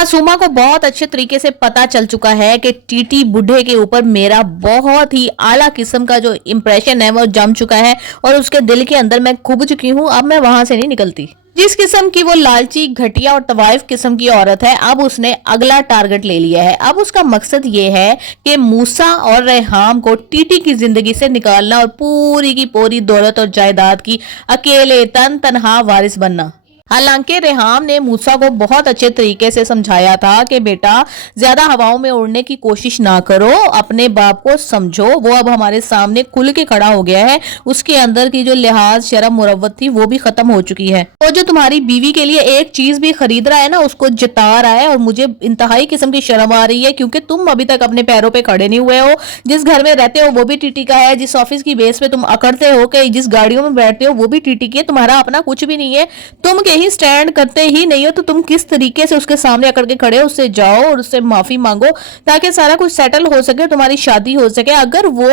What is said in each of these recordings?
मासूमा को बहुत अच्छे तरीके से पता चल चुका है कि टीटी बुढ़े के ऊपर मेरा बहुत ही आला किस्म का जो इम्प्रेशन है वो जम चुका है और उसके दिल के अंदर मैं खुब चुकी हूँ। अब मैं वहां से नहीं निकलती। जिस किस्म की वो लालची, घटिया और तवाइफ किस्म की औरत है, अब उसने अगला टारगेट ले लिया है। अब उसका मकसद ये है कि मूसा और रेहाम को टीटी की जिंदगी से निकालना और पूरी की पूरी दौलत और जायदाद की अकेले तनहा वारिस बनना। हालांकि रेहाम ने मूसा को बहुत अच्छे तरीके से समझाया था कि बेटा ज्यादा हवाओं में उड़ने की कोशिश ना करो, अपने बाप को समझो। वो अब हमारे सामने खुल के खड़ा हो गया है, उसके अंदर की जो लिहाज शर्म मुरव्वत थी वो भी खत्म हो चुकी है। और जो तुम्हारी बीवी के लिए एक चीज भी खरीद रहा है ना, उसको जता रहा है। और मुझे इंतहाई किस्म की शर्म आ रही है क्योंकि तुम अभी तक अपने पैरों पे खड़े नहीं हुए हो। जिस घर में रहते हो वो भी टीटी का है, जिस ऑफिस की बेस पे तुम अकड़ते हो कि जिस गाड़ियों में बैठते हो वो भी टीटी की है, तुम्हारा अपना कुछ भी नहीं है। तुम ही स्टैंड करते ही नहीं हो तो तुम किस तरीके से उसके सामने अकड़ के खड़े हो, उससे जाओ और उससे माफी मांगो ताकि सारा कुछ सेटल हो सके, तुम्हारी शादी हो सके। अगर वो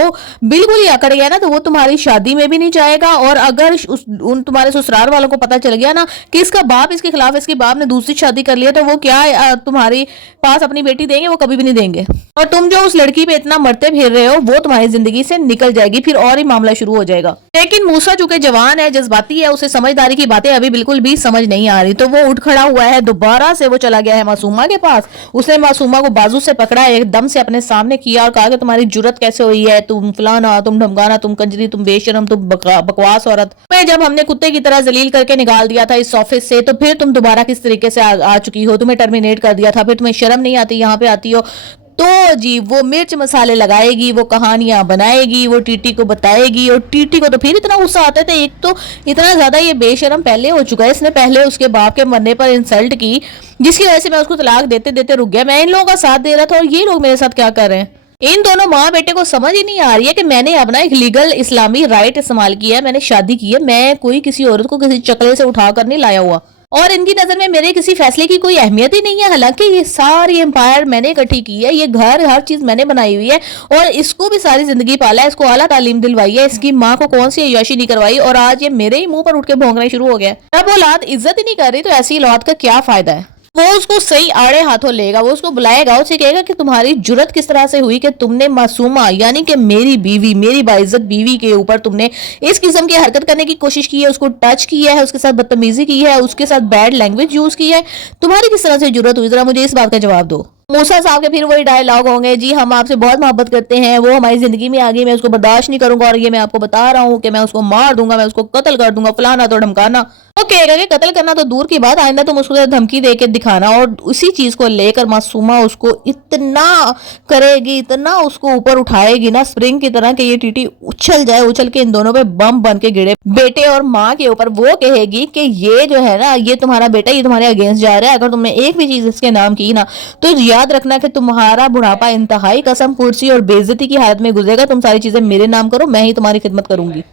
बिल्कुल ही अकड़ गया ना तो वो तुम्हारी शादी में भी नहीं जाएगा। और अगर उन तुम्हारे ससुराल वालों को पता चल गया ना कि इसका बाप इसके खिलाफ, इसके बाप ने दूसरी शादी कर लिया, तो वो क्या तुम्हारे पास अपनी बेटी देंगे? वो कभी भी नहीं देंगे। और तुम जो उस लड़की पे इतना मरते फिर रहे हो वो तुम्हारी जिंदगी से निकल जाएगी, फिर और ही मामला शुरू हो जाएगा। लेकिन मूसा चूंकि जवान है, जज्बाती है, उसे समझदारी की बातें अभी बिल्कुल भी समझ नहीं आ रही, तो वो उठ खड़ा हुआ है। दोबारा से वो चला गया है मासूमा के पास। उसने मासूमा को बाजू से पकड़ा, एकदम से अपने सामने किया और कहा कि तुम्हारी जुर्रत कैसे हुई है, तुम फलाना, तुम ढमकाना, तुम कंजरी, तुम बेशरम, तुम बकवास औरत। मैं जब हमने कुत्ते की तरह जलील करके निकाल दिया था इस ऑफिस से, तो फिर तुम दोबारा किस तरीके से आ चुकी हो? तुम्हें टर्मिनेट कर दिया था, फिर तुम्हें शर्म नहीं आती, यहाँ पे आती हो। तो जी वो मिर्च मसाले लगाएगी, वो कहानियां बनाएगी, वो टीटी को बताएगी। और टीटी को तो फिर इतना गुस्सा आता है। एक तो इतना ज्यादा ये बेशरम पहले हो चुका है, इसने पहले उसके बाप के मरने पर इंसल्ट की, जिसकी वजह से मैं उसको तलाक देते देते रुक गया। मैं इन लोगों का साथ दे रहा था और ये लोग मेरे साथ क्या कर रहे हैं? इन दोनों माँ बेटे को समझ ही नहीं आ रही है कि मैंने अपना एक लीगल इस्लामी राइट इस्तेमाल किया है, मैंने शादी की है, मैं कोई किसी औरत को किसी चकले से उठाकर नहीं लाया हुआ। और इनकी नजर में मेरे किसी फैसले की कोई अहमियत ही नहीं है। हालांकि ये सारी एम्पायर मैंने इकट्ठी की है, ये घर हर चीज मैंने बनाई हुई है और इसको भी सारी जिंदगी पाला है, इसको आला तालीम दिलवाई है, इसकी माँ को कौन सी अय्याशी नहीं करवाई और आज ये मेरे ही मुंह पर उठ के भौंकना शुरू हो गया। अब औलाद इज्जत ही नहीं कर रही तो ऐसी औलाद का क्या फायदा है? वो उसको सही आड़े हाथों लेगा, वो उसको बुलाएगा, उसे कहेगा कि तुम्हारी जुर्रत किस तरह से हुई कि तुमने मासूमा यानी कि मेरी बीवी, मेरी बाइज्जत बीवी के ऊपर तुमने इस किस्म की हरकत करने की कोशिश की है, उसको टच किया है, उसके साथ बदतमीजी की है, उसके साथ बैड लैंग्वेज यूज की है। तुम्हारी किस तरह से जुर्रत हुई? जरा मुझे इस बात का जवाब दो। मूसा साहब के फिर वही डायलॉग होंगे, जी हम आपसे बहुत मोहब्बत करते हैं, वो हमारी जिंदगी में आ गई, मैं उसको बर्दाश्त नहीं करूंगा और ये मैं आपको बता रहा हूँ कि मैं उसको मार दूंगा, मैं उसको कत्ल कर दूंगा, फलाना तो ढमकाना। वो कहेगा कि कत्ल करना तो दूर की बात, आइंदा तुम उसको धमकी दे के दिखाना। और उसी चीज को लेकर मासूमा उसको इतना करेगी, इतना उसको ऊपर उठाएगी ना स्प्रिंग की तरह कि ये टीटी उछल जाए, उछल के इन दोनों पे बम बन के गिरे बेटे और माँ के ऊपर। वो कहेगी कि ये जो है ना, ये तुम्हारा बेटा, ये तुम्हारे अगेंस्ट जा रहा है, अगर तुमने एक भी चीज इसके नाम की ना तो याद रखना कि तुम्हारा बुढ़ापा इंतहाई कसम कुर्सी और बेइज्जती की हालत में गुजरेगा। तुम सारी चीजें मेरे नाम करो, मैं ही तुम्हारी खिदमत करूंगी।